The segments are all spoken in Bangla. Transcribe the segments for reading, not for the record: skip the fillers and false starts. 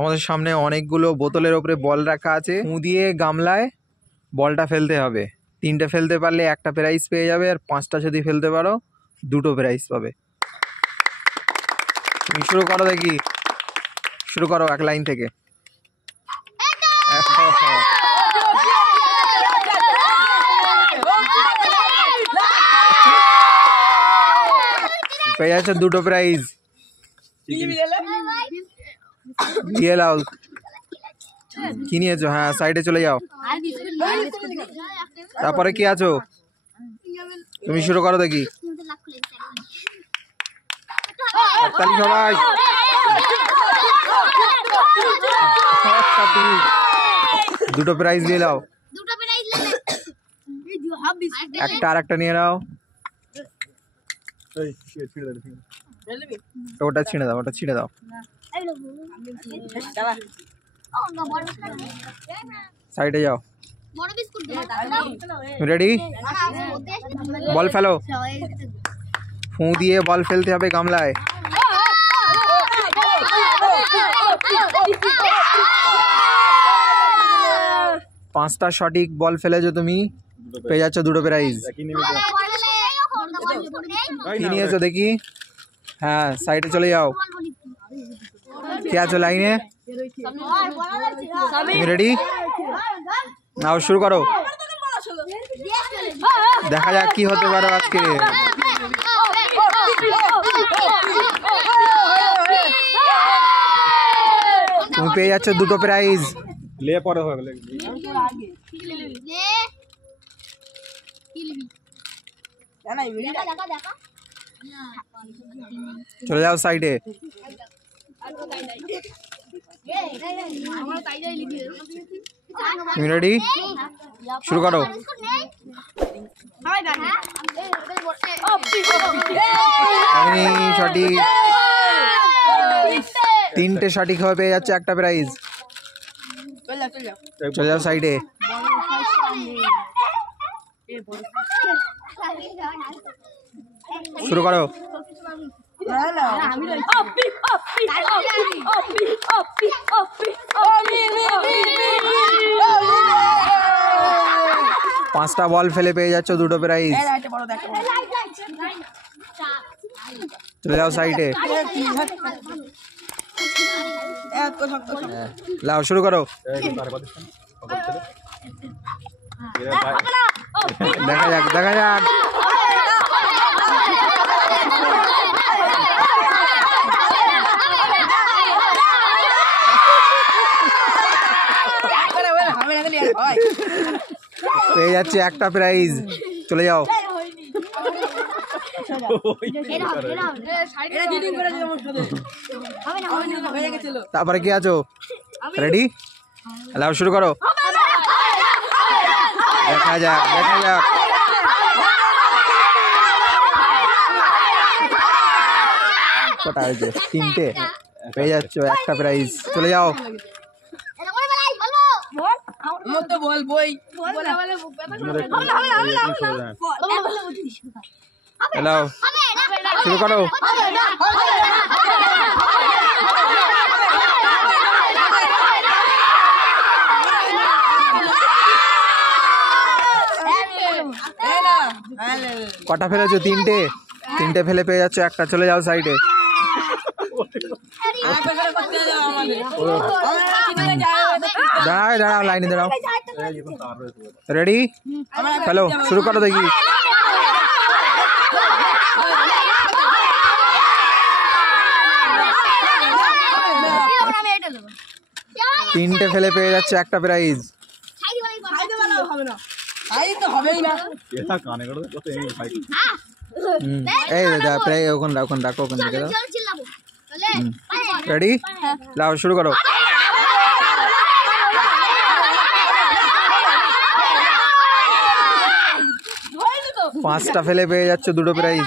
তোমাদের সামনে অনেকগুলো বোতলের ওপরে বল রাখা আছে। ফু দিয়ে গামলায় বলটা ফেলতে হবে। 3টে ফেলতে পারলে একটা প্রাইজ পেয়ে যাবে, আর 5টা যদি ফেলতে পারো 2টো প্রাইজ পাবে। তুমি শুরু করো, দেখি শুরু করো 1 লাইন থেকে। পেয়ে যাচ্ছে 2টো প্রাইজ। দিয়ে লাও, কি নিয়েছো? হ্যাঁ, সাইডে চলে যাও। তারপরে কি আছো? তুমি শুরু করো, দেখি। তালি সবাই। 2টো প্রাইজ নিয়ে নাও। আরেকটা নিয়ে নাও। ওটা ছিঁড়ে দাও, ওটা ছিঁড়ে দাও। সাইডে যাও। রেডি? বল ফেলো। ফু দিয়ে বল ফেলতে হবে গামলায়। পাঁচটা সঠিক বল ফেলেছো তুমি, পেয়ে যাচ্ছ 2টো প্রাইজ। কি নিয়েছো দেখি? হ্যাঁ, সাইডে চলে যাও। কে আছো লাইনে? তুমি রেডি? নাও, শুরু করো। দেখা যাক কি হতে পারো আজকে। তুমি পেয়ে যাচ্ছ 2টো প্রাইজ। চলে যাও সাইডে। তুমি রেডি? শুরু করো। সঠিক। 3টে সঠিক হয়ে পেয়ে যাচ্ছে একটা প্রাইজ। চলে যাও সাইডে। শুরু করো। পাঁচটা বল ফেলে পেয়ে যাচ্ছ 2টো প্রাইজ। চলে যাও সাইডে। লাও, শুরু করো। দেখা যাক, দেখা যাক। পেয়ে যাচ্ছে একটা প্রাইজ। চলে যাও। তারপরে কি আছো? রেডি? লাও, শুরু করো। দেখা যাক, দেখা যাক। কটা হয়েছে? 3টে। পেয়ে যাচ্ছ একটা প্রাইজ। চলে যাও। হ্যালো, শুরু করো। কটা ফেলেছো? 3টে। 3টে ফেলে পেয়ে যাচ্ছ একটা। চলে যাও সাইডে। দাঁড়াও, দাঁড়াও, লাইনে দাঁড়াও। রেডি? হ্যালো, শুরু করো, দেখি। তিনটে ফেলে পেয়ে যাচ্ছে একটা প্রাইজ। এই প্রায় ওখানে রাখো, রাখো ওখানে রেখে দাও। রেডি? লাও, শুরু করো। পাঁচটা ফেলে পেয়ে যাচ্ছ 2টো প্রাইজ।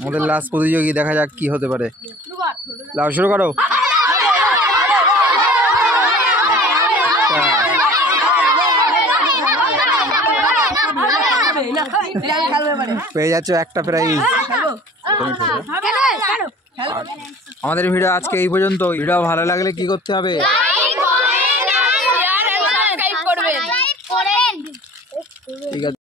আমাদের লাস্ট প্রতিযোগী, দেখা যাক কি হতে পারে। লাও, শুরু করো। পেয়ে যাচ্ছ একটা প্রাইজ। আমাদের ভিডিও আজকে এই পর্যন্ত। ভিডিও ভালো লাগলে কি করতে হবে? ঠিক আছে।